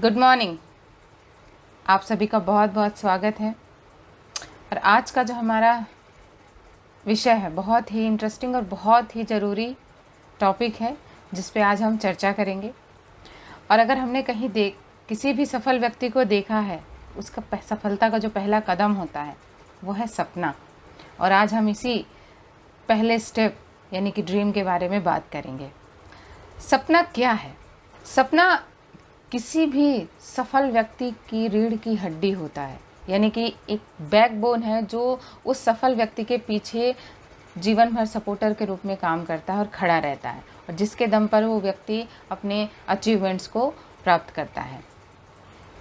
Good morning. आप सभी का बहुत बहुत स्वागत है। और आज का जो हमारा विषय है बहुत ही इंटरेस्टिंग और बहुत ही ज़रूरी टॉपिक है जिस पे आज हम चर्चा करेंगे। और अगर हमने कहीं किसी भी सफल व्यक्ति को देखा है, उसका सफलता का जो पहला कदम होता है वो है सपना। और आज हम इसी पहले स्टेप यानी कि ड्रीम के बारे में बात करेंगे। सपना क्या है? सपना किसी भी सफल व्यक्ति की रीढ़ की हड्डी होता है, यानी कि एक बैकबोन है जो उस सफल व्यक्ति के पीछे जीवन भर सपोर्टर के रूप में काम करता है और खड़ा रहता है, और जिसके दम पर वो व्यक्ति अपने अचीवमेंट्स को प्राप्त करता है।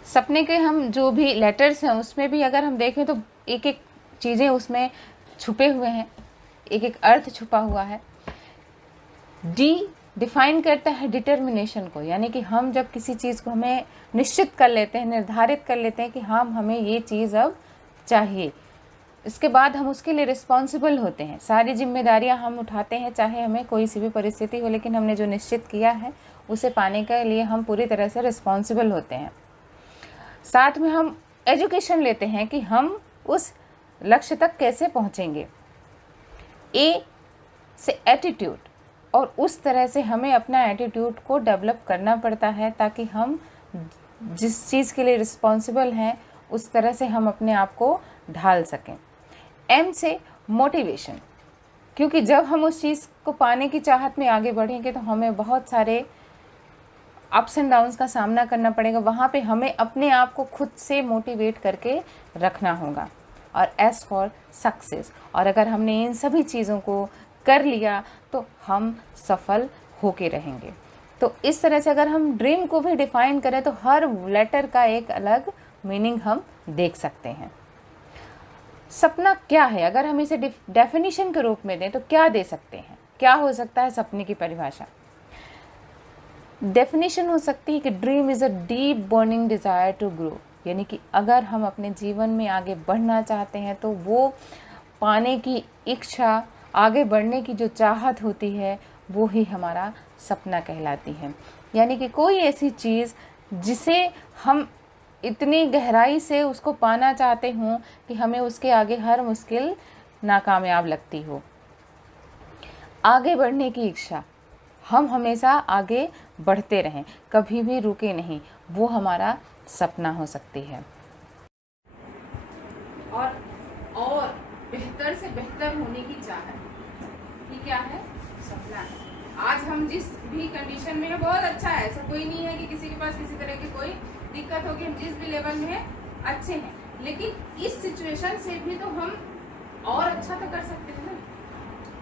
सपने के हम जो भी लेटर्स हैं उसमें भी अगर हम देखें तो एक एक चीज़ें उसमें छुपे हुए हैं, एक एक अर्थ छुपा हुआ है। डी डिफाइन करता है डिटर्मिनेशन को, यानी कि हम जब किसी चीज़ को हमें निश्चित कर लेते हैं, निर्धारित कर लेते हैं कि हमें ये चीज़ अब चाहिए, इसके बाद हम उसके लिए रिस्पॉन्सिबल होते हैं। सारी जिम्मेदारियां हम उठाते हैं, चाहे हमें कोई सी भी परिस्थिति हो, लेकिन हमने जो निश्चित किया है उसे पाने के लिए हम पूरी तरह से रिस्पॉन्सिबल होते हैं। साथ में हम एजुकेशन लेते हैं कि हम उस लक्ष्य तक कैसे पहुँचेंगे। ए से एटीट्यूड, और उस तरह से हमें अपना एटीट्यूड को डेवलप करना पड़ता है ताकि हम जिस चीज़ के लिए रिस्पॉन्सिबल हैं उस तरह से हम अपने आप को ढाल सकें। एम से मोटिवेशन, क्योंकि जब हम उस चीज़ को पाने की चाहत में आगे बढ़ेंगे तो हमें बहुत सारे अप्स एंड डाउन्स का सामना करना पड़ेगा। वहाँ पे हमें अपने आप को खुद से मोटिवेट करके रखना होगा। और एस फॉर सक्सेस, और अगर हमने इन सभी चीज़ों को कर लिया तो हम सफल होके रहेंगे। तो इस तरह से अगर हम ड्रीम को भी डिफाइन करें तो हर लेटर का एक अलग मीनिंग हम देख सकते हैं। सपना क्या है? अगर हम इसे डेफिनेशन के रूप में दें तो क्या दे सकते हैं? क्या हो सकता है सपने की परिभाषा? डेफिनेशन हो सकती है कि dream is a deep burning desire to grow, यानी कि अगर हम अपने जीवन में आगे बढ़ना चाहते हैं तो वो पाने की इच्छा, आगे बढ़ने की जो चाहत होती है वो ही हमारा सपना कहलाती है। यानी कि कोई ऐसी चीज़ जिसे हम इतनी गहराई से उसको पाना चाहते हों कि हमें उसके आगे हर मुश्किल नाकामयाब लगती हो। आगे बढ़ने की इच्छा, हम हमेशा आगे बढ़ते रहें, कभी भी रुके नहीं, वो हमारा सपना हो सकती है। और बेहतर से बेहतर होने की चाहत, ये क्या है? सपना है। आज हम जिस भी कंडीशन में है बहुत अच्छा है, ऐसा कोई नहीं है कि किसी के पास किसी तरह की कोई दिक्कत होगी। हम जिस भी लेवल में है अच्छे हैं, लेकिन इस सिचुएशन से भी तो हम और अच्छा तो कर सकते हैं ना।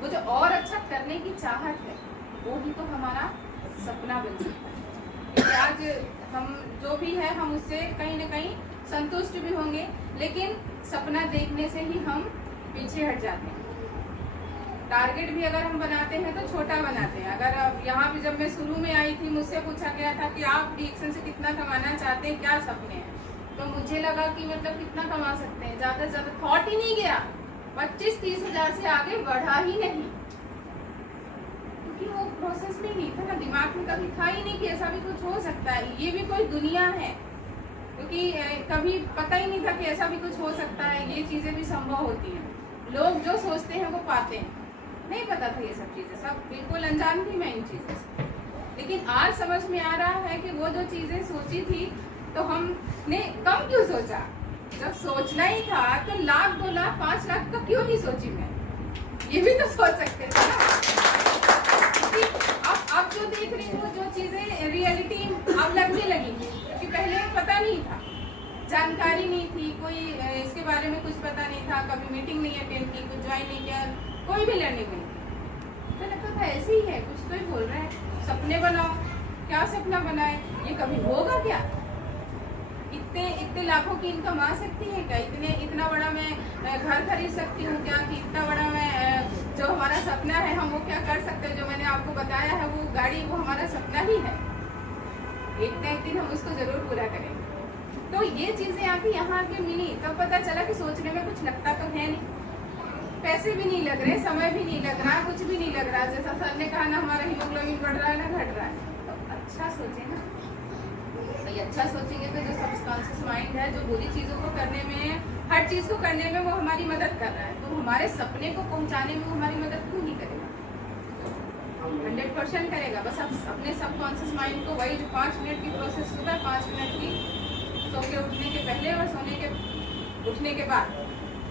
वो जो और अच्छा करने की चाहत है वो ही तो हमारा सपना बन सकता है। आज हम जो भी है हम उससे कहीं ना कहीं संतुष्ट भी होंगे, लेकिन सपना देखने से ही हम पीछे हट जाते हैं। टारगेट भी अगर हम बनाते हैं तो छोटा बनाते हैं। अगर यहाँ पे जब मैं शुरू में आई थी मुझसे पूछा गया था कि आप डिएक्शन से कितना कमाना चाहते हैं, क्या सपने हैं, तो मुझे लगा कि मतलब कितना कमा सकते हैं, ज़्यादा से ज़्यादा थॉट ही नहीं गया, 25-30 हज़ार से आगे बढ़ा ही नहीं, क्योंकि वो प्रोसेस में नहीं था ना, दिमाग में कभी था ही नहीं कि ऐसा भी कुछ हो सकता है, ये भी कोई दुनिया है, क्योंकि कभी पता ही नहीं था कि ऐसा भी कुछ हो सकता है, ये चीज़ें भी संभव होती हैं। लोग जो सोचते हैं वो पाते हैं, नहीं पता था ये सब चीज़ें, सब बिल्कुल अनजान थी मैं इन चीज़ों से। लेकिन आज समझ में आ रहा है कि वो जो चीज़ें सोची थी तो हमने कम क्यों सोचा। जब सोचना ही था तो 1 लाख 2 लाख 5 लाख तो क्यों नहीं सोची मैं, ये भी तो सोच सकते थे ना। अब जो देख रही हूँ जो चीज़ें रियलिटी अब लगने लगी, क्योंकि पहले पता नहीं था, जानकारी नहीं थी, कोई इसके बारे में कुछ पता नहीं था, कभी मीटिंग नहीं अटेंड की, कुछ ज्वाइन नहीं किया, कोई भी लर्निंग नहीं, तो लगता था ऐसे ही है, कुछ तो ही बोल रहे हैं। सपने बनाओ, क्या सपना बनाए, ये कभी होगा क्या? इतने लाखों की इनकम आ सकती है क्या? इतना बड़ा मैं घर खरीद सकती हूँ क्या? कि इतना बड़ा मैं जो हमारा सपना है हम वो क्या कर सकते हैं? जो मैंने आपको बताया है वो गाड़ी, वो हमारा सपना ही है, एक न एक दिन हम उसको जरूर पूरा करेंगे। तो ये चीजें आके यहाँ आके मिली, तब पता चला कि सोचने में कुछ लगता तो है नहीं, पैसे भी नहीं लग रहे, समय भी नहीं लग रहा, कुछ भी नहीं लग रहा। जैसा सर ने कहा ना, हमारा हीमोग्लोबिन बढ़ रहा है ना घट रहा है, तो अच्छा सोचे ना, भाई अच्छा सोचेंगे तो जो सबकॉन्शियस माइंड है, जो बुरी चीज़ों को करने में, हर चीज़ को करने में वो हमारी मदद कर रहा है, तो हमारे सपने को पहुंचाने में वो हमारी मदद क्यों नहीं करेगा? 100% करेगा। बस आप अपने सबकॉन्शियस माइंड को वही जो 5 मिनट की प्रोसेस होता है, 5 मिनट की सो के उठने के पहले और सोने के उठने के बाद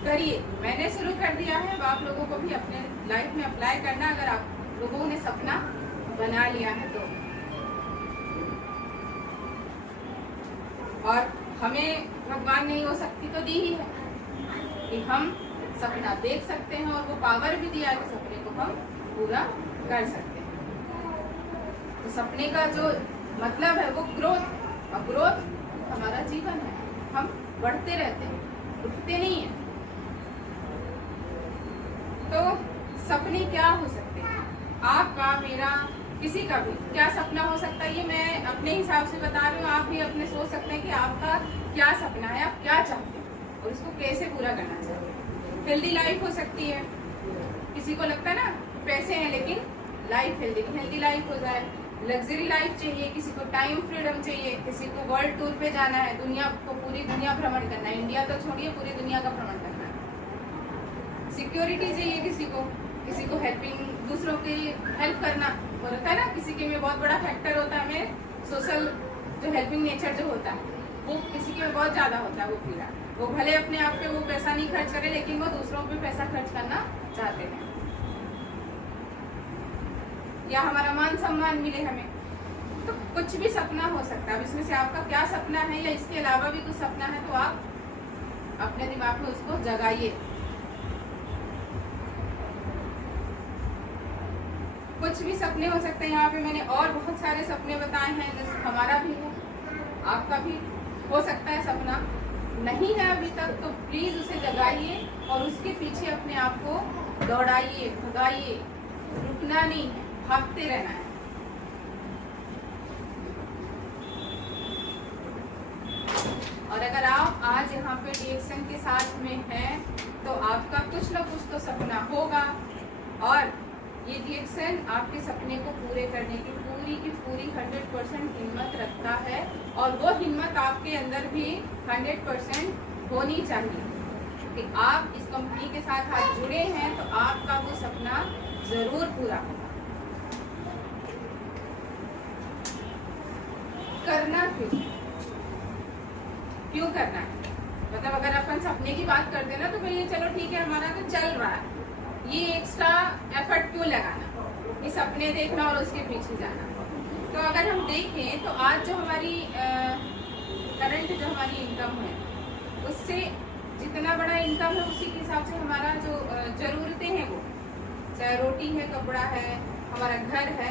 करिए। मैंने शुरू कर दिया है, अब आप लोगों को भी अपने लाइफ में अप्लाई करना, अगर आप लोगों ने सपना बना लिया है तो। और हमें भगवान ने वो शक्ति तो दी ही है कि हम सपना देख सकते हैं, और वो पावर भी दिया है कि सपने को हम पूरा कर सकते हैं। तो सपने का जो मतलब है वो ग्रोथ, और ग्रोथ हमारा जीवन है। हम बढ़ते रहते हैं, रुकते नहीं हैं। तो सपने क्या हो सकते हैं? आपका, मेरा, किसी का भी क्या सपना हो सकता है, ये मैं अपने हिसाब से बता रही हूँ। आप भी अपने सोच सकते हैं कि आपका क्या सपना है, आप क्या चाहते हैं और उसको कैसे पूरा करना चाहते हैं। हेल्दी लाइफ हो सकती है। किसी को लगता है ना पैसे हैं लेकिन लाइफ हेल्दी नहीं, हेल्दी लाइफ हो जाए। लग्जरी लाइफ चाहिए, किसी को टाइम फ्रीडम चाहिए, किसी को वर्ल्ड टूर पे जाना है, दुनिया को, पूरी दुनिया भ्रमण करना है, इंडिया तो छोड़िए पूरी दुनिया का भ्रमण करना है। सिक्योरिटी चाहिए किसी को हेल्पिंग, दूसरों की हेल्प करना होता है ना, किसी के में बहुत बड़ा फैक्टर होता है में सोशल, जो हेल्पिंग नेचर जो होता है वो किसी के में बहुत ज्यादा होता है। वो पीड़ा, वो भले अपने आप पे वो पैसा नहीं खर्च करे लेकिन वो दूसरों पे पैसा खर्च करना चाहते हैं, या हमारा मान सम्मान मिले हमें। तो कुछ भी सपना हो सकता है। अब इसमें से आपका क्या सपना है या इसके अलावा भी कुछ सपना है तो आप अपने दिमाग में उसको जगाइए। कुछ भी सपने हो सकते हैं। यहाँ पे मैंने और बहुत सारे सपने बताए हैं, जैसे हमारा भी है, आपका भी हो सकता है सपना। नहीं है अभी तक तो प्लीज उसे जगाइए और उसके पीछे अपने आप को दौड़ाइए, भगाइए। रुकना नहीं है, भागते रहना है। और अगर आप आज यहाँ पे रिएक्शन के साथ में हैं तो आपका कुछ ना कुछ तो सपना होगा, और ये रिएक्शन आपके सपने को पूरे करने की पूरी 100% हिम्मत रखता है। और वो हिम्मत आपके अंदर भी 100% होनी चाहिए कि आप इस कंपनी के साथ आज जुड़े हैं तो आपका वो सपना जरूर पूरा होगा। करना क्यों करना है? मतलब अगर अपन सपने की बात करते हैं ना तो भैया चलो ठीक है, हमारा तो चल रहा है, ये एक्स्ट्रा एफर्ट क्यों लगाना, ये सपने देखना और उसके पीछे जाना। तो अगर हम देखें तो आज जो हमारी करंट जो हमारी इनकम है, उससे जितना बड़ा इनकम है उसी के हिसाब से हमारा जो ज़रूरतें हैं, वो चाहे रोटी है, कपड़ा है, हमारा घर है,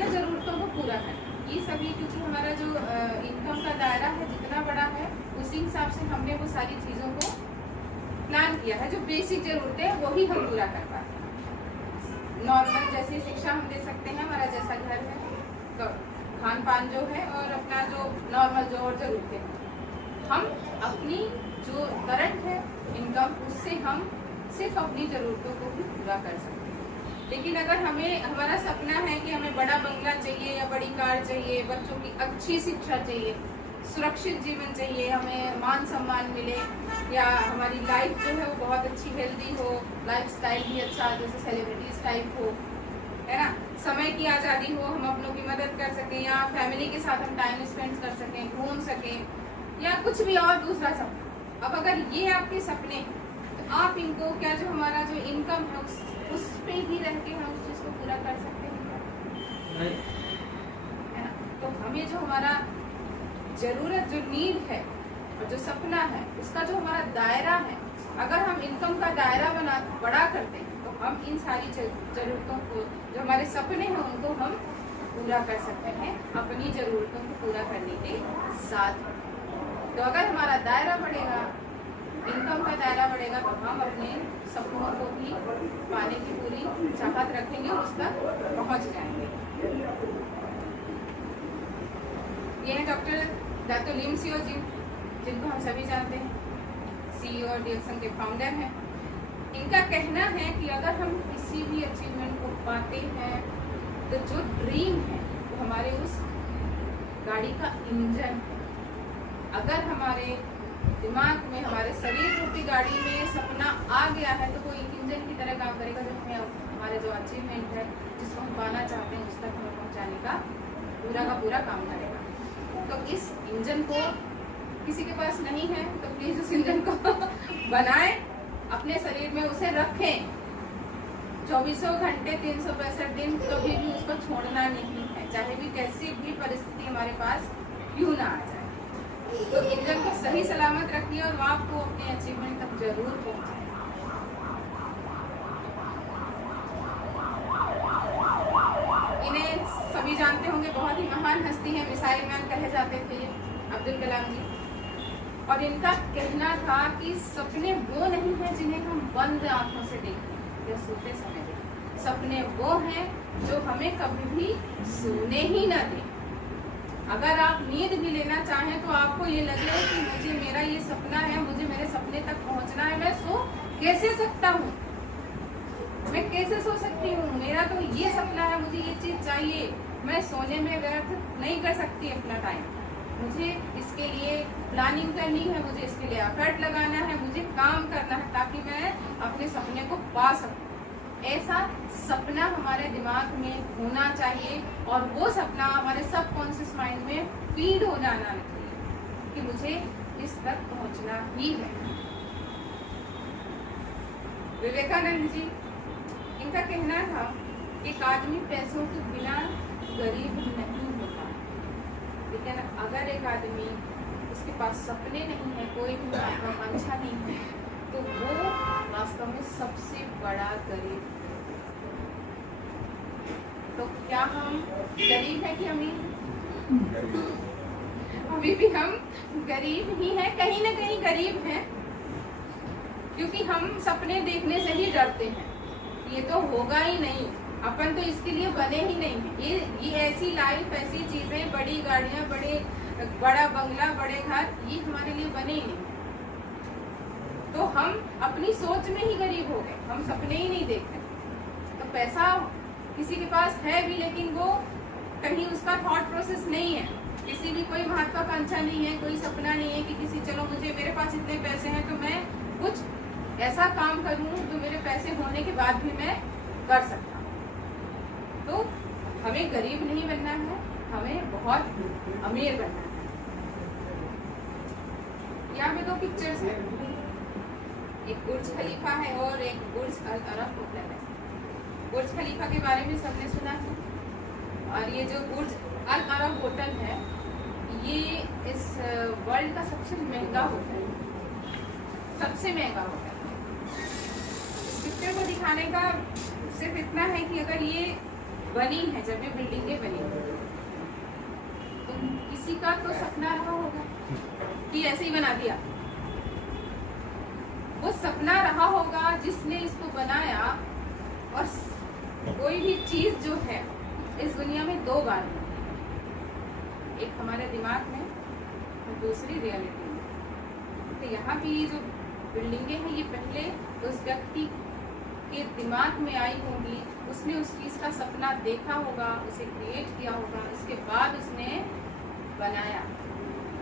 या ज़रूरतों को पूरा करना, ये सभी, क्योंकि हमारा जो इनकम का दायरा है जितना बड़ा है उसी हिसाब से हमने वो सारी चीज़ों को प्लान किया है। जो बेसिक ज़रूरतें हैं वही हम पूरा कर पाते हैं। नॉर्मल जैसे शिक्षा हम दे सकते हैं, हमारा जैसा घर है, तो खान पान जो है, और अपना जो नॉर्मल जो और ज़रूरतें हैं, हम अपनी जो करंट है इनकम, उससे हम सिर्फ अपनी ज़रूरतों को भी पूरा कर सकते हैं। लेकिन अगर हमारा सपना है कि हमें बड़ा बंगला चाहिए या बड़ी कार चाहिए, बच्चों की अच्छी शिक्षा चाहिए, सुरक्षित जीवन चाहिए, हमें मान सम्मान मिले, या हमारी लाइफ जो है वो बहुत अच्छी हेल्दी हो, लाइफ स्टाइल भी अच्छा, जैसे सेलिब्रिटीज टाइप हो, है ना, समय की आज़ादी हो, हम अपनों की मदद कर सकें, या फैमिली के साथ हम टाइम स्पेंड कर सकें, घूम सकें, या कुछ भी और दूसरा सपना। अब अगर ये आपके सपने, तो आप इनको, क्या जो हमारा जो इनकम है उस पे ही रह के हम उस चीज़ को पूरा कर सकते हैं, है ना। तो हमें जो हमारा ज़रूरत, जो नीड है और जो सपना है, उसका जो हमारा दायरा है, अगर हम इनकम का दायरा बड़ा करते हैं तो हम इन सारी ज़रूरतों को, जो हमारे सपने हैं, उनको हम पूरा कर सकते हैं अपनी ज़रूरतों को पूरा करने के साथ। तो अगर हमारा दायरा बढ़ेगा, इनकम का दायरा बढ़ेगा, तो हम अपने सपनों को भी पाने की पूरी चाहत रखेंगे और उस तक पहुँच जाएंगे। ये है डॉक्टर दातो लिमसियो जी, जिनको हम सभी जानते हैं, CEO और DXN के फाउंडर हैं। इनका कहना है कि अगर हम किसी भी अचीवमेंट को पाते हैं तो जो ड्रीम है वो हमारे उस गाड़ी का इंजन है। अगर हमारे दिमाग में, हमारे शरीर रूपी गाड़ी में सपना आ गया है तो वो इंजन की तरह काम करेगा, जो हमें हमारे जो अचीवमेंट है, जिसको हम पाना चाहते हैं, उस तक हमें पहुंचाने का पूरा काम करेगा। तो इस इंजन को किसी के पास नहीं है तो प्लीज उस इंजन को बनाएं, अपने शरीर में उसे रखें 24 घंटे 365 दिन, कभी भी उसको छोड़ना नहीं है, चाहे भी कैसी भी परिस्थिति हमारे पास क्यों ना आ जाए। तो इंजन को सही सलामत रखिए और आपको अपने अचीवमेंट तक जरूर पहुंचाए। इन्हें सभी जानते होंगे, बहुत ही महान हस्ती है, मिसाइल मैन कहे जाते थे अब्दुल कलाम जी। और इनका कहना था कि सपने वो नहीं है जिन्हें हम बंद आंखों से देखते हैं या सोते समय देखते, सपने वो हैं जो हमें कभी भी सोने ही न दें। अगर आप नींद भी लेना चाहें तो आपको ये लगे कि मुझे मेरा ये सपना है, मुझे मेरे सपने तक पहुंचना है, मैं सो कैसे सकता हूँ, मैं कैसे सो सकती हूँ, मेरा तो ये सपना है, मुझे ये चीज चाहिए, मैं सोने में व्यर्थ नहीं कर सकती अपना टाइम, मुझे इसके लिए प्लानिंग करनी है, मुझे इसके लिए एफर्ट लगाना है, मुझे काम करना है ताकि मैं अपने सपने को पा सकूं। ऐसा सपना हमारे दिमाग में होना चाहिए और वो सपना हमारे सबकॉन्शियस माइंड में फीड हो जाना चाहिए कि मुझे इस तक पहुंचना ही है। विवेकानंद जी, इनका कहना था कि एक आदमी पैसों के बिना गरीब नहीं होता, लेकिन अगर एक आदमी, उसके पास सपने नहीं है, कोई भी महत्वाकांक्षा नहीं है, तो वो वास्तव में सबसे बड़ा गरीब। तो क्या हम गरीब हैं कि अमीर? अभी भी हम गरीब ही हैं, कहीं ना कहीं गरीब हैं, क्योंकि हम सपने देखने से ही डरते हैं, ये तो होगा ही नहीं, अपन तो इसके लिए बने ही नहीं है, ये ऐसी लाइफ, ऐसी चीजें, बड़ी गाड़ियां, बड़ा बंगला, बड़े घर, ये हमारे लिए बने ही नहीं। तो हम अपनी सोच में ही गरीब हो गए, हम सपने ही नहीं देख रहे। तो पैसा किसी के पास है भी, लेकिन वो कहीं उसका थॉट प्रोसेस नहीं है, किसी भी कोई महत्वाकांक्षा नहीं है, कोई सपना नहीं है कि किसी, चलो मुझे, मेरे पास इतने पैसे हैं तो मैं कुछ ऐसा काम करूं जो मेरे पैसे होने के बाद भी मैं कर सकता हूं। तो हमें गरीब नहीं बनना है, हमें बहुत अमीर बनना है। यहाँ पे दो पिक्चर्स है, एक बुर्ज खलीफा है और एक बुर्ज अल अरब होटल है। बुर्ज खलीफा के बारे में सबने सुना है, और ये जो बुर्ज अल अरब होटल है, ये इस वर्ल्ड का सबसे महंगा होटल है, सबसे महंगा होटल है। इस पिक्चर को दिखाने का सिर्फ इतना है कि अगर ये बनी है, जब ये बिल्डिंगें बनी तो किसी का तो सपना रहा होगा कि ऐसे ही बना दिया, वो सपना रहा होगा जिसने इसको बनाया। और कोई भी चीज जो है इस दुनिया में दो बार होती है, एक हमारे दिमाग में और दूसरी रियलिटी में। तो यहाँ पे ये जो बिल्डिंगें हैं, ये पहले उस व्यक्ति के दिमाग में आई होंगी, उसने उस चीज का सपना देखा होगा, उसे क्रिएट किया होगा, इसके बाद उसने बनाया।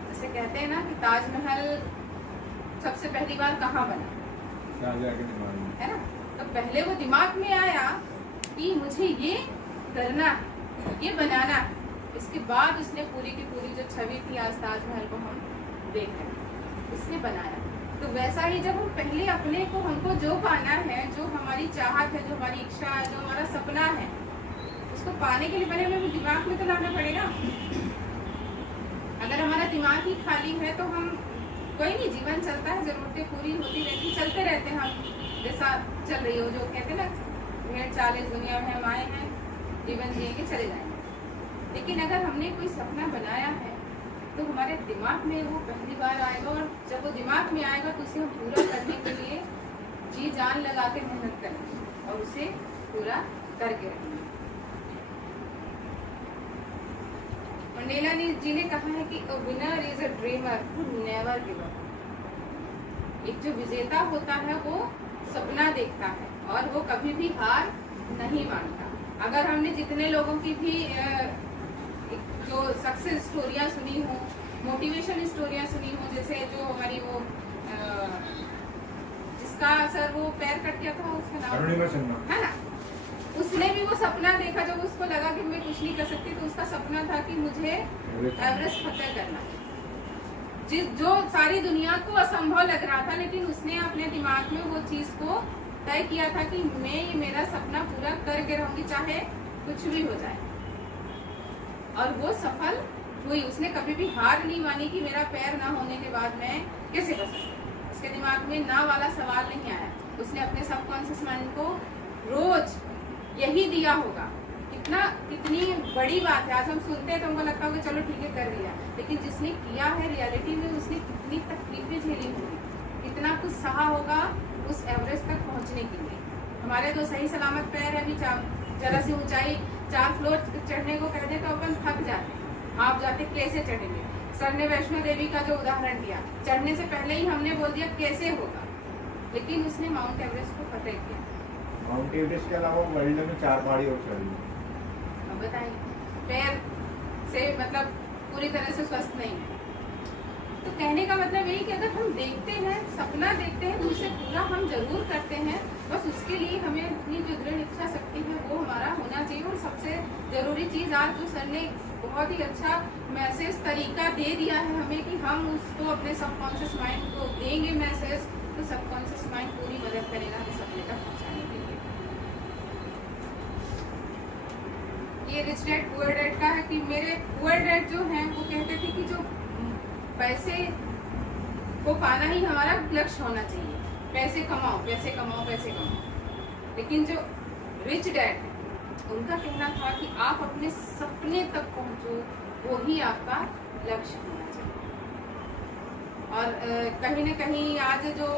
जैसे कहते हैं ना कि ताजमहल सबसे पहली बार कहाँ बना, है ना? तो पहले वो दिमाग में आया कि मुझे ये करना है, ये बनाना है, इसके बाद उसने पूरी की पूरी जो छवि थी आज ताजमहल को हम देख रहे हैं, उसने बनाया। तो वैसा ही जब हम पहले अपने को, हमको जो पाना है, जो हमारी चाहत है, जो हमारी इच्छा है, जो हमारा सपना है, उसको पाने के लिए पहले हमें दिमाग में तो लाना पड़ेगा। अगर हमारा दिमाग ही खाली है तो हम, कोई नहीं, जीवन चलता है, जरूरतें पूरी होती रहती, चलते रहते हैं हम, जैसा चल रही हो, जो कहते ना भेड़ चाल इस दुनिया में हम आए हैं, जीवन जिएंगे, चले जाएंगे। लेकिन अगर हमने कोई सपना बनाया है तो हमारे दिमाग में वो पहली बार आएगा, और जब वो दिमाग में आएगा तो उसे हम पूरा करने के लिए जी जान लगा के मेहनत करेंगे और उसे पूरा करके रहेंगे। मंडेला जी ने कहा है कि a winner is a dreamer who never give up। एक जो विजेता होता है वो सपना देखता है और वो कभी भी हार नहीं मानता। अगर हमने जितने लोगों की भी जो सक्सेस स्टोरियाँ सुनी हूँ, मोटिवेशन स्टोरियाँ सुनी हूँ, जैसे जो हमारी वो जिसका सर वो पैर कट गया था उसका नाम है ना, उसने भी वो सपना देखा जब उसको लगा कि मैं कुछ नहीं कर सकती, तो उसका सपना था कि मुझे एवरेस्ट फतेह करना, जो सारी दुनिया को असंभव लग रहा था, लेकिन उसने अपने दिमाग में वो चीज को तय किया था कि मैं ये मेरा सपना पूरा करके रहूंगी, चाहे कुछ भी हो जाए। और वो सफल हुई। उसने कभी भी हार नहीं मानी कि मेरा पैर ना होने के बाद मैं कैसे कर सकती। उसके दिमाग में ना वाला सवाल नहीं आया। उसने अपने सबकॉन्शियस माइंड को रोज यही दिया होगा। कितनी बड़ी बात है। आज हम सुनते हैं तो हमको लगता होगा चलो ठीक है कर दिया, लेकिन जिसने किया है रियलिटी में उसने कितनी तकलीफें झेली होंगी, कितना कुछ सहा होगा उस एवरेस्ट तक पहुंचने के लिए। हमारे तो सही सलामत पैर है, अभी जरा सी ऊंचाई 4 फ्लोर चढ़ने को कहते तो अपन थक जाते हैं, आप जाते कैसे चढ़ेंगे। सर ने वैष्णो देवी का जो उदाहरण दिया, चढ़ने से पहले ही हमने बोल दिया कैसे होगा, लेकिन उसने माउंट एवरेस्ट को फतेह किया। माउंट एवरेस्ट के अलावा वर्ल्ड में 4 पहाड़ी और चढ़ी। अब बताइए, पैर से मतलब पूरी तरह से स्वस्थ नहीं है। तो कहने का मतलब यही कि अगर हम देखते हैं, सपना देखते हैं, तो उसे पूरा हम जरूर करते हैं। बस उसके लिए हमें अपनी जो दृढ़ इच्छा शक्ति है वो हमारा होना चाहिए। और सबसे जरूरी चीज आज जो सर ने बहुत ही अच्छा मैसेज तरीका दे दिया है हमें कि हम उसको अपने सबकॉन्शियस माइंड को देंगे मैसेज, तो सबकॉन्शियस माइंड पूरी मदद करेगा हमें सपने तक पहुंचाने के लिए। ये रिच डैड पुअर डैड का है कि मेरे पुअर डैड जो हैं वो कहते थे कि जो पैसे को पाना ही हमारा लक्ष्य होना चाहिए, पैसे कमाओ पैसे कमाओ पैसे कमाओ। लेकिन जो रिच डैड है उनका कहना था कि आप अपने सपने तक पहुंचो, वो ही आपका लक्ष्य होना चाहिए। और कहीं न कहीं आज जो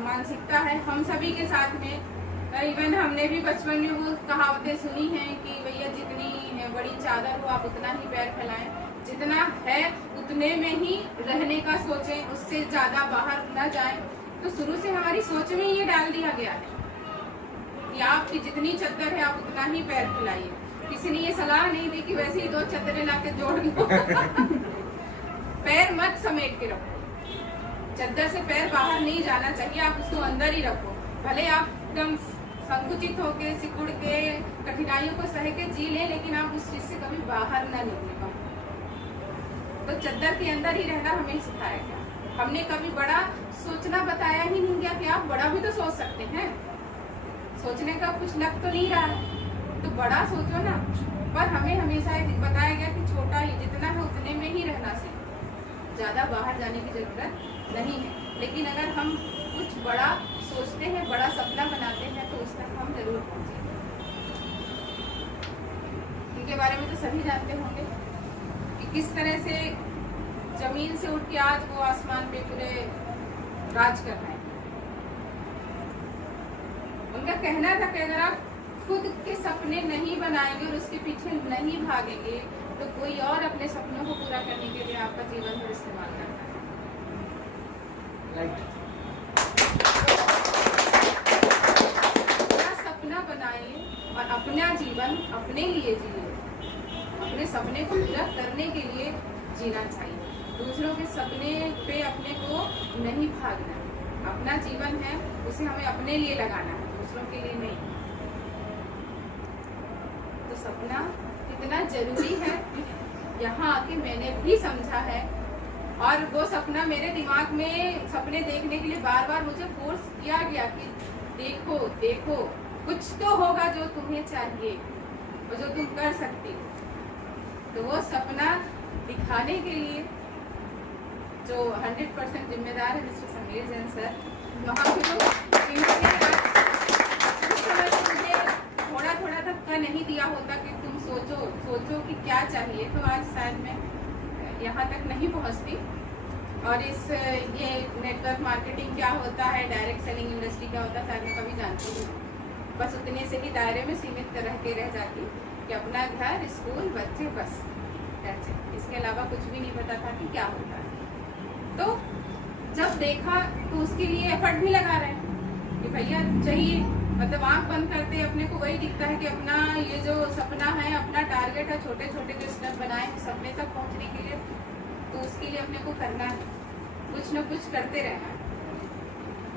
मानसिकता है हम सभी के साथ में, इवन हमने भी बचपन में वो कहावतें सुनी हैं कि भैया जितनी बड़ी चादर हो आप उतना ही पैर फैलाएं, जितना है उतने में ही रहने का सोचें, उससे ज्यादा बाहर न जाएं। तो शुरू से हमारी सोच में ये डाल दिया गया है कि आपकी जितनी चद्दर है आप उतना ही पैर फैलाइए। किसी ने ये सलाह नहीं दी कि वैसे ही 2 चद्दरें लाके जोड़ लो। पैर मत समेट के रखो, चद्दर से पैर बाहर नहीं जाना चाहिए, आप उसको अंदर ही रखो। भले आप एकदम संकुचित होके सिकुड़ के कठिनाइयों को सह के जी लें, लेकिन आप उस चीज से कभी बाहर ना निकले। तो चद्दर के अंदर ही रहना हमें सिखाया गया। हमने कभी बड़ा सोचना बताया ही नहीं गया कि आप बड़ा भी तो सोच सकते हैं। सोचने का कुछ लग तो नहीं रहा है तो बड़ा सोचो ना, पर हमें हमेशा बताया गया कि छोटा ही जितना है उतने में ही रहना सीखो, ज्यादा बाहर जाने की जरूरत नहीं है। लेकिन अगर हम कुछ बड़ा सोचते हैं, बड़ा सपना बनाते हैं, तो उस तक हम जरूर पहुंचेंगे। इनके बारे में तो सभी जानते होंगे कि किस तरह से जमीन से उठ के आज वो आसमान पे पूरे राज कर रहे हैं। उनका कहना था कि अगर आप खुद के सपने नहीं बनाएंगे और उसके पीछे नहीं भागेंगे, तो कोई और अपने सपनों को पूरा करने के लिए आपका जीवन भर इस्तेमाल करता है। अपना सपना बनाइए और अपना जीवन अपने लिए जिए। अपने सपने को पूरा करने के लिए जीना चाहिए। दूसरों के सपने पे अपने को नहीं भागना। अपना जीवन है उसे हमें अपने लिए लगाना है, दूसरों के लिए नहीं। तो सपना कितना जरूरी है यहाँ आके मैंने भी समझा है। और वो सपना मेरे दिमाग में सपने देखने के लिए बार बार मुझे फोर्स किया गया कि देखो देखो कुछ तो होगा जो तुम्हें चाहिए और जो तुम कर सकती हो। तो वो सपना दिखाने के लिए जो 100% जिम्मेदार है मिस्टर समीर जैन सर, वहाँ पे जो उस समय मुझे थोड़ा थोड़ा धक्का नहीं दिया होता कि तुम सोचो कि क्या चाहिए, तो आज शायद मैं यहाँ तक नहीं पहुँचती। और ये नेटवर्क मार्केटिंग क्या होता है, डायरेक्ट सेलिंग इंडस्ट्री क्या होता है, शायद मैं कभी जानती नहीं। बस उतने से ही दायरे में सीमित रह के रह जाती कि अपना घर, स्कूल, बच्चे, बस इसके अलावा कुछ भी नहीं पता था कि क्या होता है। तो जब देखा तो उसके लिए एफर्ट भी लगा रहे हैं कि भैया चाहिए मतलब आंख बंद करते ही अपने को वही दिखता है कि अपना ये जो सपना है, अपना टारगेट है, छोटे छोटे जो स्टेप बनाए हैं सपने तक पहुंचने के लिए, तो उसके लिए अपने को करना है, कुछ न कुछ करते रहना है।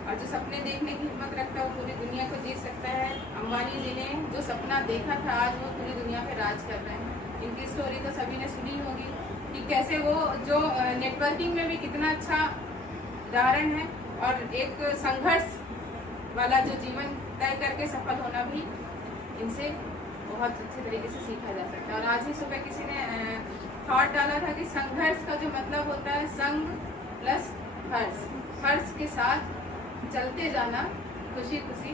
और जो सपने देखने की हिम्मत रखता है वो पूरी दुनिया को जीत सकता है। अंबानी जी ने जो सपना देखा था आज वो पूरी दुनिया पे राज कर रहे हैं। इनकी स्टोरी तो सभी ने सुनी होगी कि कैसे वो जो नेटवर्किंग में भी कितना अच्छा उदाहरण है, और एक संघर्ष वाला जो जीवन तय करके सफल होना भी इनसे बहुत अच्छे तरीके से सीखा जा सकता है। और आज ही सुबह किसी ने थॉट डाला था कि संघर्ष का जो मतलब होता है संग प्लस हर्ष, हर्ष के साथ चलते जाना, खुशी खुशी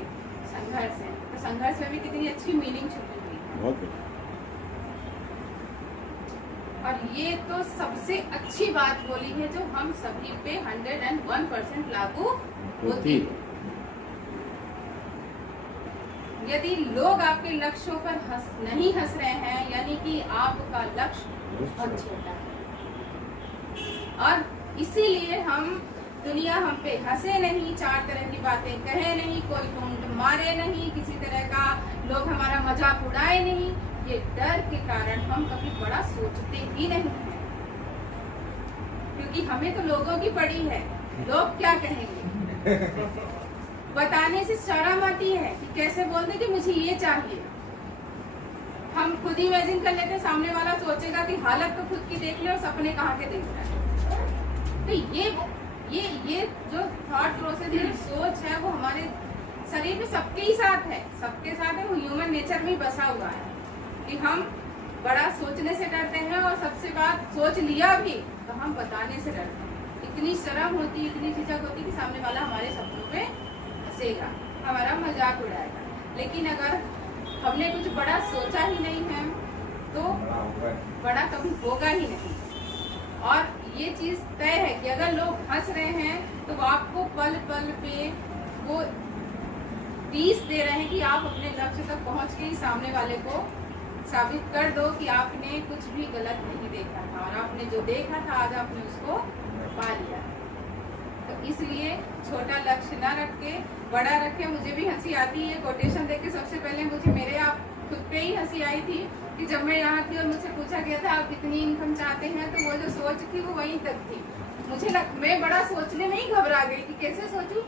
संघर्ष है। तो संघर्ष में भी कितनी अच्छी मीनिंग छुपी हुई है। बहुत और ये तो सबसे अच्छी बात बोली है जो हम सभी पे 101% लागू होती है। यदि लोग आपके लक्ष्यों पर नहीं हंस रहे हैं, यानी कि आपका लक्ष्य बहुत छोटा है, और इसीलिए दुनिया हम पे हंसे नहीं, चार तरह की बातें कहे नहीं, कोई टोंट मारे नहीं, किसी तरह का लोग हमारा मजाक उड़ाए नहीं। ये डर के कारण हम कभी बड़ा सोचते ही नहीं हैं, क्योंकि हमें तो लोगों की पड़ी है, लोग क्या कहेंगे बताने से शर्म आती है कि कैसे बोलते कि मुझे ये चाहिए। हम खुद ही इमेजिन कर लेते, सामने वाला सोचेगा कि हालत तो खुद की देख ले और सपने कहाँ के देख रहा है। तो ये जो थॉट प्रोसेस, ये सोच है, वो हमारे शरीर में सबके ही साथ है, सबके साथ है, वो ह्यूमन नेचर में बसा हुआ है कि हम बड़ा सोचने से डरते हैं, और सबसे बात सोच लिया भी तो हम बताने से डरते हैं। इतनी शर्म होती है, इतनी झिझक होती है कि सामने वाला हमारे सपनों पे हंसेगा, हमारा मजाक उड़ाएगा। लेकिन अगर हमने कुछ बड़ा सोचा ही नहीं है तो बड़ा कभी होगा ही नहीं। और ये चीज तय है कि अगर लोग हंस रहे हैं तो आपको पल पल पे वो पीस दे रहे हैं कि आप अपने लक्ष्य तक पहुंच के ही सामने वाले को साबित कर दो कि आपने कुछ भी गलत नहीं देखा था, और आपने जो देखा था आज आपने उसको पा लिया। तो इसलिए छोटा लक्ष्य ना रख के बड़ा रखे। मुझे भी हंसी आती है कोटेशन देख के, सबसे पहले मुझे मेरे आप खुद पे ही हंसी आई थी कि जब मैं यहाँ थी और मुझसे पूछा गया था आप कितनी इनकम चाहते हैं, तो वो जो सोच थी वो वहीं तक थी। मैं बड़ा सोचने में ही घबरा गई कि कैसे सोचूं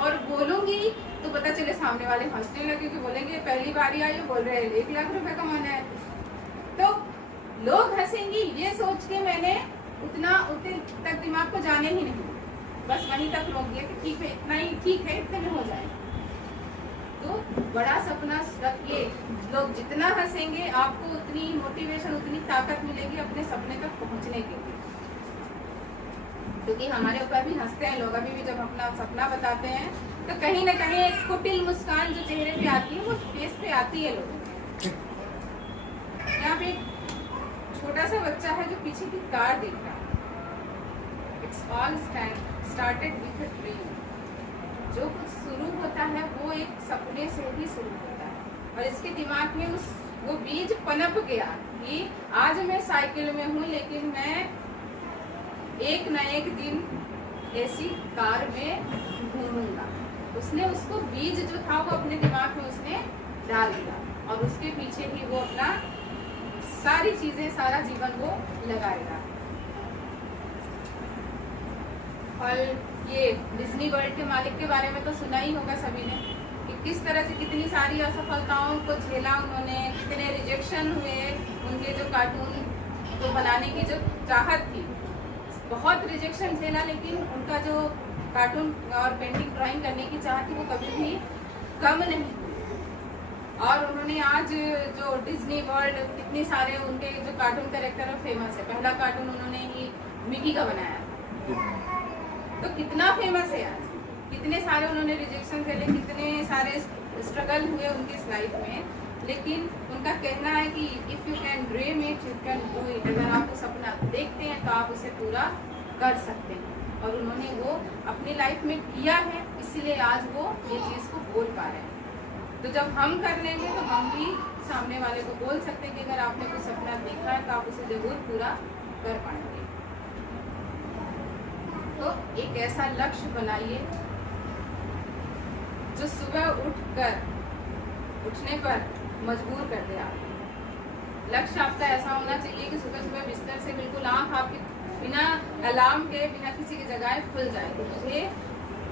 और बोलूंगी तो पता चले सामने वाले हंसने लगे कि बोलेंगे पहली बारी आई बोल रहे हैं 1 लाख रुपए कमाना है, तो लोग हंसेंगी, ये सोच के मैंने उतने तक दिमाग को जाने ही नहीं, बस वहीं तक रोक दिया कि ठीक है, इतना ही ठीक है, इतने में हो जाए। तो बड़ा सपना रखिए, लोग जितना हंसेंगे आपको उतनी मोटिवेशन, उतनी ताकत मिलेगी अपने सपने तक पहुंचने के लिए। क्योंकि हमारे ऊपर भी हंसते हैं लोग, अभी भी जब अपना सपना बताते हैं तो कहीं ना कहीं एक कुटिल मुस्कान जो चेहरे पे आती है वो फेस पे आती है लोगों के। यहाँ पे छोटा सा बच्चा है जो पीछे की कार देख रहा है। It's all started with a dream. जो कुछ शुरू होता है वो एक सपने से ही शुरू होता है, और इसके दिमाग में वो बीज पनप गया कि आज मैं साइकिल में हूँ लेकिन मैं एक न एक दिन ऐसी कार में घूमूंगा। उसने उसको बीज जो था वो अपने दिमाग में उसने डाल दिया, और उसके पीछे ही वो अपना सारी चीजें, सारा जीवन वो लगाएगा। और ये डिज्नी वर्ल्ड के मालिक के बारे में तो सुना ही होगा सभी ने कि किस तरह से कितनी सारी असफलताओं को झेला उन्होंने, कितने रिजेक्शन हुए, उनके जो कार्टून को बनाने की जो चाहत थी, बहुत रिजेक्शन झेला, लेकिन उनका जो कार्टून और पेंटिंग ड्राइंग करने की चाहत थी वो कभी भी कम नहीं हुई। और उन्होंने आज जो डिज्नी वर्ल्ड, कितने सारे उनके जो कार्टून कैरेक्टर है फेमस है। पहला कार्टून उन्होंने ही मिकी का बनाया, तो कितना फेमस है आज। कितने सारे उन्होंने रिजेक्शन झेले, कितने सारे स्ट्रगल हुए उनकी इस लाइफ में, लेकिन उनका कहना है कि if you can dream it you can do it. अगर आप वो सपना देखते हैं तो आप उसे पूरा कर सकते हैं, और उन्होंने वो अपनी लाइफ में किया है, इसीलिए आज वो ये चीज़ को बोल पा रहे हैं। तो जब हम कर लेंगे तो हम भी सामने वाले को बोल सकते हैं कि अगर आपने कुछ सपना देखा है तो आप उसे जरूर पूरा कर पाएंगे। तो एक ऐसा लक्ष्य बनाइए जो सुबह उठने पर मजबूर कर दे आप। लक्ष्य आपका ऐसा होना चाहिए कि सुबह सुबह बिस्तर से बिल्कुल आंख आपकी बिना अलार्म के, बिना किसी की जगह खुल जाए। तो मुझे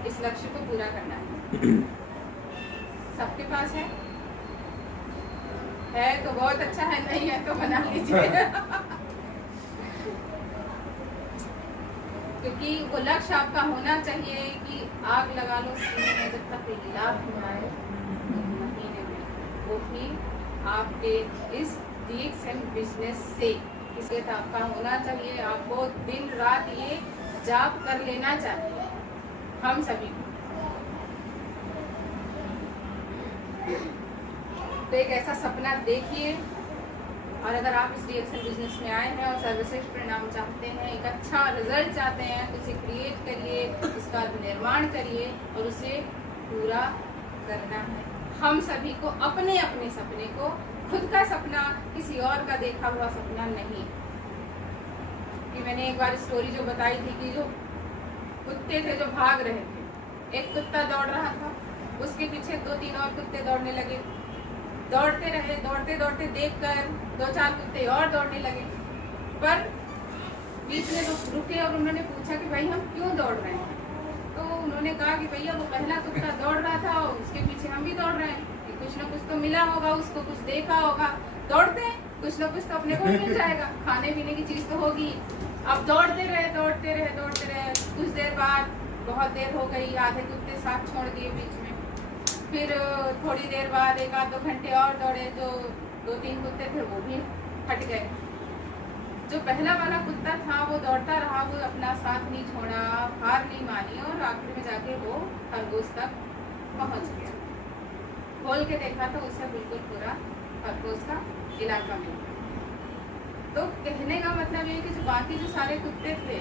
इस लक्ष्य को पूरा करना है। सबके पास है तो बहुत अच्छा है, नहीं है तो बना लीजिए। क्योंकि वो लक्ष्य आपका होना चाहिए कि आग लगा लो सीने में, जब तक लाभ न आए महीने में, वो भी आपके इस DXM बिजनेस से इसके आपका होना चाहिए। आपको दिन रात ये जॉब कर लेना चाहिए, हम सभी को। तो एक ऐसा सपना देखिए, और अगर आप इस DXM बिजनेस में आए हैं और सर्वश्रेष्ठ परिणाम चाहते हैं, एक अच्छा रिजल्ट चाहते हैं, तो इसे क्रिएट करिए, इसका निर्माण करिए और उसे पूरा करना है। हम सभी को अपने अपने सपने को, खुद का सपना, किसी और का देखा हुआ सपना नहीं। कि मैंने एक बार स्टोरी जो बताई थी कि जो कुत्ते थे जो भाग रहे थे, एक कुत्ता दौड़ रहा था, उसके पीछे 2-3 और कुत्ते दौड़ने लगे। दौड़ते रहे, दौड़ते दौड़ते देखकर 2-4 कुत्ते और दौड़ने लगे, पर बीच में रुके और उन्होंने पूछा कि भाई हम क्यों दौड़ रहे हैं। तो उन्होंने कहा कि भैया वो पहला कुत्ता दौड़ रहा था और उसके पीछे हम भी दौड़ रहे हैं, कि कुछ ना कुछ तो मिला होगा उसको, कुछ देखा होगा, दौड़ते हैं, कुछ ना कुछ तो अपने को मिल जाएगा, खाने पीने की चीज तो होगी। अब दौड़ते रहे दौड़ते रहे दौड़ते रहे, कुछ देर बाद, बहुत देर हो गई, आधे कुत्ते साथ छोड़ दिए बीच में। फिर थोड़ी देर बाद 1-2 घंटे और दौड़े, जो 2-3 कुत्ते थे वो भी हट गए। जो पहला वाला कुत्ता था वो दौड़ता रहा, वो अपना साथ नहीं छोड़ा, हार नहीं मानी, और आखिर में जाके वो खरगोश तक पहुंच गया। खोल के देखा तो उसे बिल्कुल पूरा खरगोश का इलाका मिल गया। तो कहने का मतलब ये कि जो बाकी जो सारे कुत्ते थे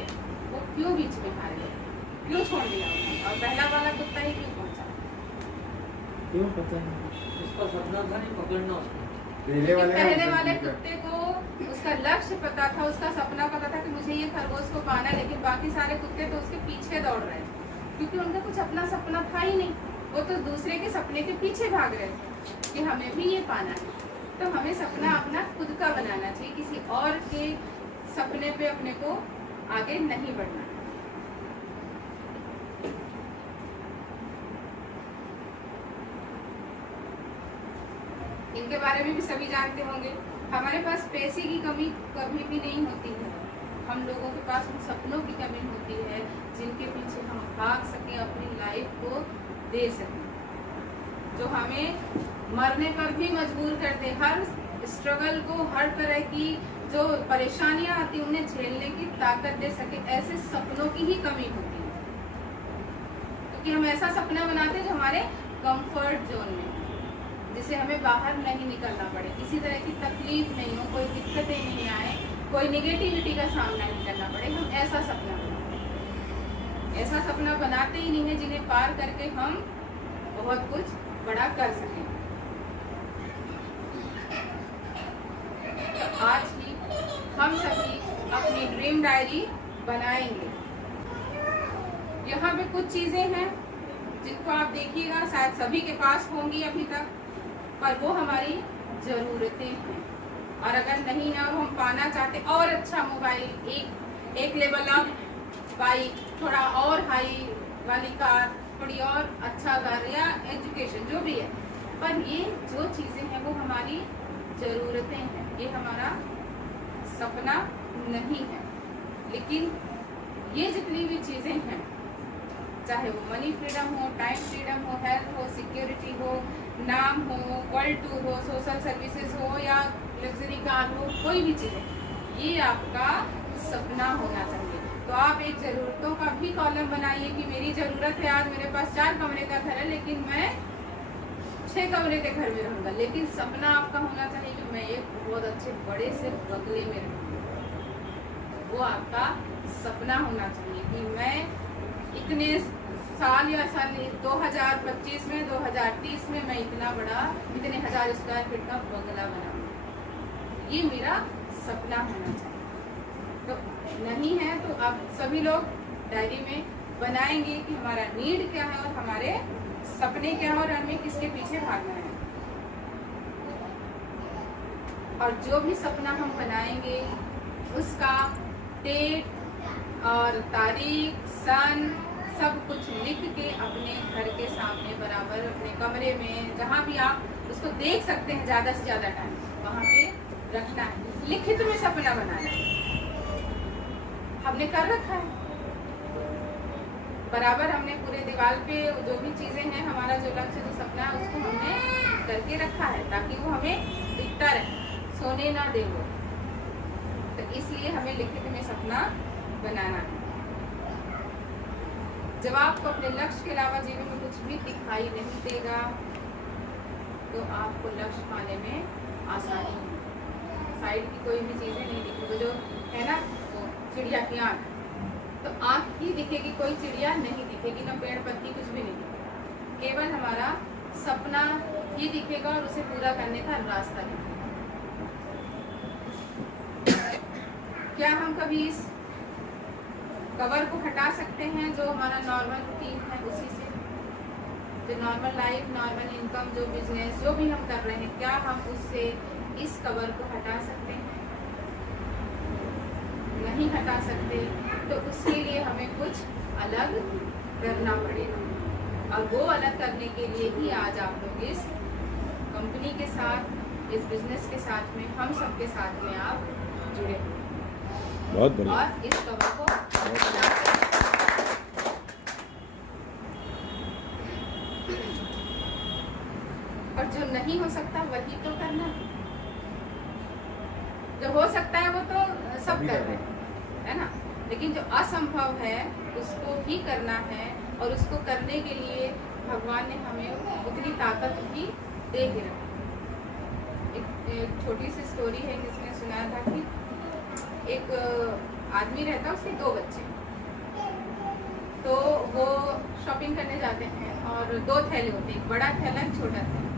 वो क्यों बीच में हार गए, क्यों छोड़ दिया उन्होंने, और पहला वाला कुत्ता ही क्यों पहुंचा? क्यों पता नहीं, उसका सपना था नहीं पकड़ना उसको। पहले वाले कुत्ते को उसका लक्ष्य पता था, उसका सपना पता था कि मुझे ये खरगोश को पाना है, लेकिन बाकी सारे कुत्ते तो उसके पीछे दौड़ रहे थे, क्योंकि उनका कुछ अपना सपना था ही नहीं। वो तो दूसरे के सपने के पीछे भाग रहे थे कि हमें भी ये पाना है। तो हमें सपना अपना खुद का बनाना चाहिए, किसी और के सपने पे अपने को आगे नहीं बढ़ना। इनके बारे में भी सभी जानते होंगे। हमारे पास पैसे की कमी कभी भी नहीं होती है, हम लोगों के पास उन सपनों की कमी होती है जिनके पीछे हम भाग सकें, अपनी लाइफ को दे सकें, जो हमें मरने पर भी मजबूर कर दे। हर स्ट्रगल को, हर तरह की जो परेशानियां आती हैं उन्हें झेलने की ताकत दे सके। ऐसे सपनों की ही कमी होती है, क्योंकि हम ऐसा सपना बनाते हैं जो हमारे कंफर्ट जोन में, जिससे हमें बाहर नहीं निकलना पड़े, किसी तरह की तकलीफ नहीं हो, कोई दिक्कतें नहीं आए, कोई निगेटिविटी का सामना नहीं करना पड़े। हम ऐसा सपना बनाते हैं, ऐसा सपना बनाते ही नहीं है जिन्हें पार करके हम बहुत कुछ बड़ा कर सकें। तो आज ही हम सभी अपनी ड्रीम डायरी बनाएंगे। यहाँ पे कुछ चीजें हैं जिनको आप देखिएगा, शायद सभी के पास होंगी अभी तक, पर वो हमारी जरूरतें हैं। और अगर नहीं है और हम पाना चाहते और अच्छा मोबाइल, एक लेवल अप बाइक, थोड़ा और हाई वाली कार, थोड़ी और अच्छा घर या एजुकेशन जो भी है, पर ये जो चीज़ें हैं वो हमारी ज़रूरतें हैं, ये हमारा सपना नहीं है। लेकिन ये जितनी भी चीज़ें हैं, चाहे वो मनी फ्रीडम हो, टाइम फ्रीडम हो, हेल्थ हो, सिक्योरिटी हो, नाम हो, वर्ल्ड टूर हो, सोशल सर्विसेज हो या लग्जरी कार हो, कोई भी चीज़ है, ये आपका सपना होना चाहिए। तो आप एक ज़रूरतों का भी कॉलम बनाइए कि मेरी ज़रूरत है, आज मेरे पास 4 कमरे का घर है लेकिन मैं 6 कमरे के घर में रहूँगा। लेकिन सपना आपका होना चाहिए कि मैं एक बहुत अच्छे बड़े से बंगले में रहूँगा। वो आपका सपना होना चाहिए कि मैं इतने साल या साल 2025 में, 2030 में मैं इतना बड़ा, इतने 1000 स्क्वायर फीट का बंगला बनाऊंगा। ये मेरा सपना होना चाहिए। तो नहीं है तो आप सभी लोग डायरी में बनाएंगे कि हमारा नीड क्या है और हमारे सपने क्या और हमें किसके पीछे भागना है। और जो भी सपना हम बनाएंगे उसका डेट और तारीख, सन, सब कुछ लिख के अपने घर के सामने बराबर अपने कमरे में जहाँ भी आप उसको देख सकते हैं ज़्यादा से ज़्यादा टाइम वहाँ पे रखना है। लिखित में सपना बनाना है, हमने कर रखा है बराबर। हमने पूरे दीवार पे जो भी चीज़ें हैं, हमारा जो लक्ष्य जो सपना है उसको हमने करके रखा है ताकि वो हमें दिखता रहे, सोने ना दे वो। तो इसलिए हमें लिखित में सपना बनाना है। जब आपको अपने लक्ष्य के अलावा जीवन में कुछ भी दिखाई नहीं देगा तो आपको लक्ष्य पाने में आसानी है। साइड की कोई भी चीज़ें नहीं दिखेगी, जो है ना वो चिड़िया की आँख, तो आँख ही दिखेगी, कोई चिड़िया नहीं दिखेगी, ना पेड़ पत्ती, कुछ भी नहीं दिखेगा। केवल हमारा सपना ही दिखेगा और उसे पूरा करने का रास्ता दिखेगा। क्या हम कभी इस कवर को हटा सकते हैं जो हमारा नॉर्मल रूटीन है उसी से, जो नॉर्मल लाइफ, नॉर्मल इनकम, जो बिजनेस जो भी हम कर रहे हैं, क्या हम उससे इस कवर को हटा सकते हैं? नहीं हटा सकते। तो उसके लिए हमें कुछ अलग करना पड़ेगा और वो अलग करने के लिए ही आज आप लोग इस कंपनी के साथ, इस बिजनेस के साथ में, हम सबके साथ में आप जुड़े हुए। बहुत बढ़िया। और इस कवर को और जो नहीं हो सकता वही तो करना, जो हो सकता है वो तो सब कर रहे हैं, है ना। लेकिन जो असंभव है उसको भी करना है और उसको करने के लिए भगवान ने हमें उतनी ताकत भी दे के रखी। एक छोटी सी स्टोरी है, किसने सुनाया था कि एक आदमी रहता है, उसके 2 बच्चे, तो वो शॉपिंग करने जाते हैं और 2 थैले होते हैं, एक बड़ा थैला, एक छोटा थैला।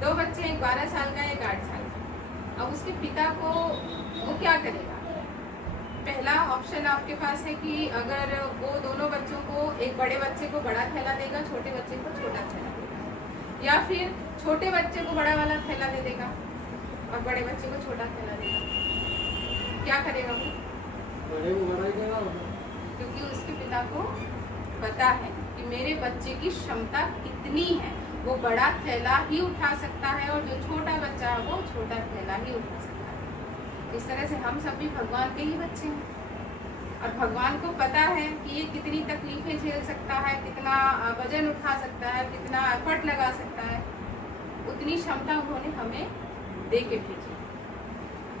2 बच्चे, एक 12 साल का, एक 8 साल का। अब उसके पिता को वो क्या करेगा? पहला ऑप्शन आपके पास है कि अगर वो दोनों बच्चों को, एक बड़े बच्चे को बड़ा थैला देगा, छोटे बच्चे को छोटा थैला देगा, या फिर छोटे बच्चे को बड़ा वाला थैला दे देगा और बड़े बच्चे को छोटा थैला देगा। क्या करेगा वो? बड़े को बड़ा ही देगा, क्योंकि उसके पिता को पता है कि मेरे बच्चे की क्षमता कितनी है, वो बड़ा थैला ही उठा सकता है और जो छोटा बच्चा है वो छोटा थैला ही उठा सकता है। इस तरह से हम सब भी भगवान के ही बच्चे हैं और भगवान को पता है कि ये कितनी तकलीफें झेल सकता है, कितना वजन उठा सकता है, कितना एफर्ट लगा सकता है। उतनी क्षमता उन्होंने हमें दे के भेजी,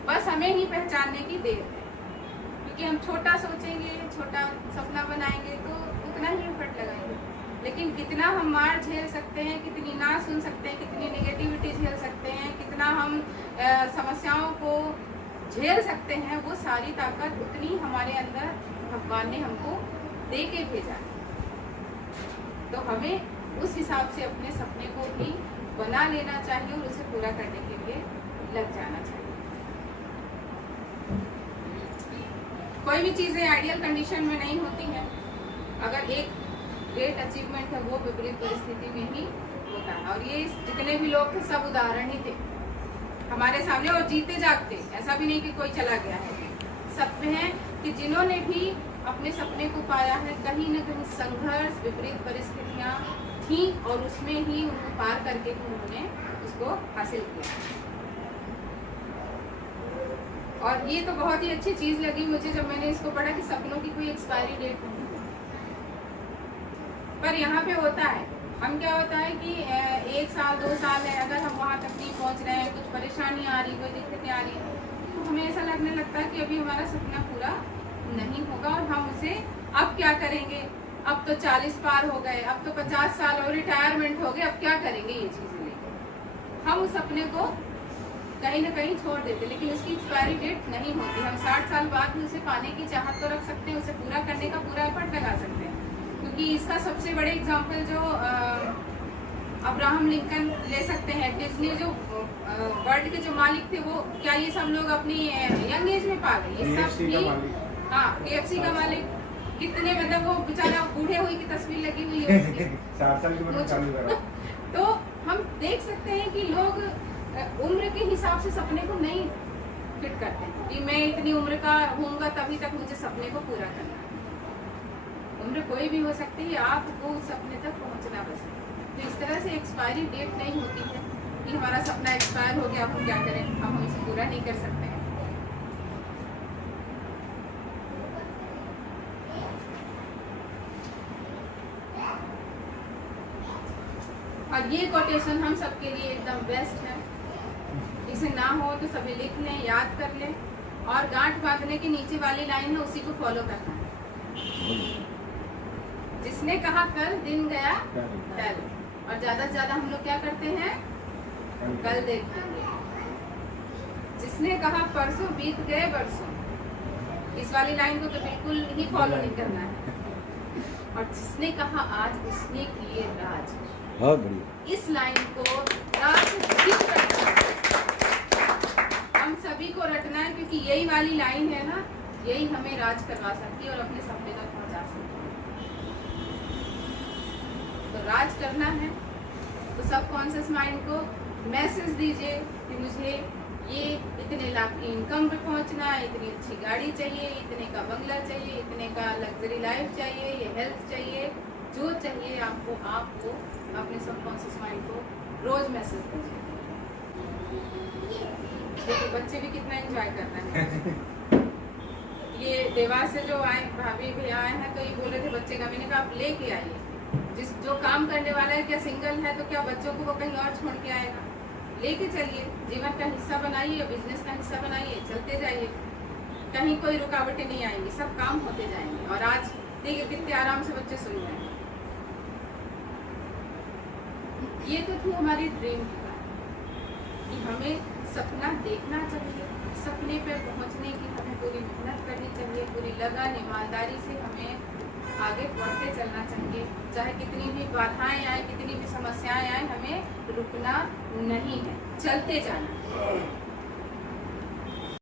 बस हमें ही पहचानने की देर है। क्योंकि हम छोटा सोचेंगे, छोटा सपना बनाएंगे तो उतना ही एफर्ट लगाएंगे, लेकिन कितना हम मार झेल सकते हैं, कितनी ना सुन सकते हैं, कितनी नेगेटिविटी झेल सकते हैं, कितना हम समस्याओं को झेल सकते हैं, वो सारी ताकत उतनी हमारे अंदर भगवान ने हमको दे के भेजा है। तो हमें उस हिसाब से अपने सपने को भी बना लेना चाहिए और उसे पूरा करने के लिए लग जाना चाहिए। कोई भी चीज़ें आइडियल कंडीशन में नहीं होती हैं। अगर एक ग्रेट अचीवमेंट है वो विपरीत परिस्थिति में ही होता है, और ये जितने भी लोग थे सब उदाहरण ही थे हमारे सामने, और जीते जागते, ऐसा भी नहीं कि कोई चला गया है। सब में है कि जिन्होंने भी अपने सपने को पाया है, कहीं न कहीं संघर्ष, विपरीत परिस्थितियाँ थी और उसमें ही उनको पार करके उन्होंने उसको हासिल किया। और ये तो बहुत ही अच्छी चीज़ लगी मुझे जब मैंने इसको पढ़ा कि सपनों की कोई एक्सपायरी डेट नहीं है। पर यहाँ पे होता है, हम क्या होता है कि 1 साल 2 साल है, अगर हम वहाँ तक नहीं पहुँच रहे हैं, कुछ परेशानी आ रही, कोई दिक्कतें आ रही, तो हमें ऐसा लगने लगता है कि अभी हमारा सपना पूरा नहीं होगा और हम उसे अब क्या करेंगे, अब तो 40 पार हो गए, अब तो 50 साल और रिटायरमेंट हो गए, अब क्या करेंगे ये चीज़ें लेकर हम उस सपने को कहीं ना कहीं छोड़ देते। लेकिन उसकी एक्सपायरी डेट नहीं होती। हम 60 साल बाद भी उसे पाने की चाहत तो रख सकते हैं, उसे पूरा करने का पूरा एफर्ट लगा सकते हैं। क्योंकि इसका सबसे बड़े एग्जाम्पल जो अब्राहम लिंकन ले सकते हैं। डिज्नी जो वर्ल्ड के जो मालिक थे, वो क्या ये सब लोग अपनी यंग एज में पा गए? ये सब भी, हाँ, KFC का मालिक, कितने मतलब वो बेचारा बूढ़े हुए की तस्वीर लगी हुई है उसकी। 4 साल की उम्र में चालू करा। तो हम देख सकते हैं कि लोग उम्र के हिसाब से सपने को नहीं फिट करते हैं कि मैं इतनी उम्र का होऊंगा तभी तक मुझे सपने को पूरा करना है। उम्र कोई भी हो सकती है, आपको उस सपने तक पहुंचना बस है। तो इस तरह से एक्सपायरी डेट नहीं होती है कि हमारा सपना एक्सपायर हो गया, अब हम क्या करें, अब हम इसे पूरा नहीं कर सकते हैं। और ये कोटेशन हम सबके लिए एकदम बेस्ट है। इसे ना हो तो सभी लिख लें, याद कर लें, और गांठ बांधने के नीचे वाली लाइन है उसी को फॉलो करना है। जिसने कहा कल दिन गया कल, और ज्यादा से ज्यादा हम लोग क्या करते हैं, कल देखेंगे। जिसने कहा परसों बीत गए बरसों, इस वाली लाइन को तो बिल्कुल ही फॉलो नहीं करना है। और जिसने कहा आज उसने किए राज, बहुत बढ़िया। इस लाइन को रात दिन रटना है। हम सभी को रटना है, क्योंकि यही वाली लाइन है ना, यही हमें राज करवा सकती है और अपने सपने तक पहुंचा सकती है। तो राज करना है तो सबकॉन्शियस माइंड को मैसेज दीजिए कि मुझे ये इतने लाख की इनकम पे पहुंचना है, इतनी अच्छी गाड़ी चाहिए, इतने का बंगला चाहिए, इतने का लग्जरी लाइफ चाहिए, ये हेल्थ चाहिए, जो चाहिए आपको अपने सबकॉन्शियस माइंड को रोज मैसेज कीजिए। देखिए बच्चे भी कितना एंजॉय कर रहे हैं। ये देवास से जो आए भाभी भैया आए हैं, तो ये बोल रहे थे बच्चे का, मैंने कहा आप लेके आइए। जो काम करने वाला है, क्या सिंगल है तो क्या बच्चों को वो कहीं और छोड़ के आएगा, लेके चलिए, जीवन का हिस्सा बनाइए, बिजनेस का हिस्सा बनाइए, चलते जाइए, कहीं कोई रुकावटें नहीं आएंगी, सब काम होते जाएंगे। और आज देखिए कितने आराम से बच्चे सुन रहे हैं। ये तो थी हमारी ड्रीम की बात कि हमें सपना देखना चाहिए, सपने पे पहुंचने की हमें पूरी मेहनत करनी चाहिए, पूरी लगन ईमानदारी से हमें आगे बढ़ते चलना चाहिए। चाहे कितनी भी बाधाएं आए, कितनी भी समस्याएं आए, हमें रुकना नहीं है, चलते जाना।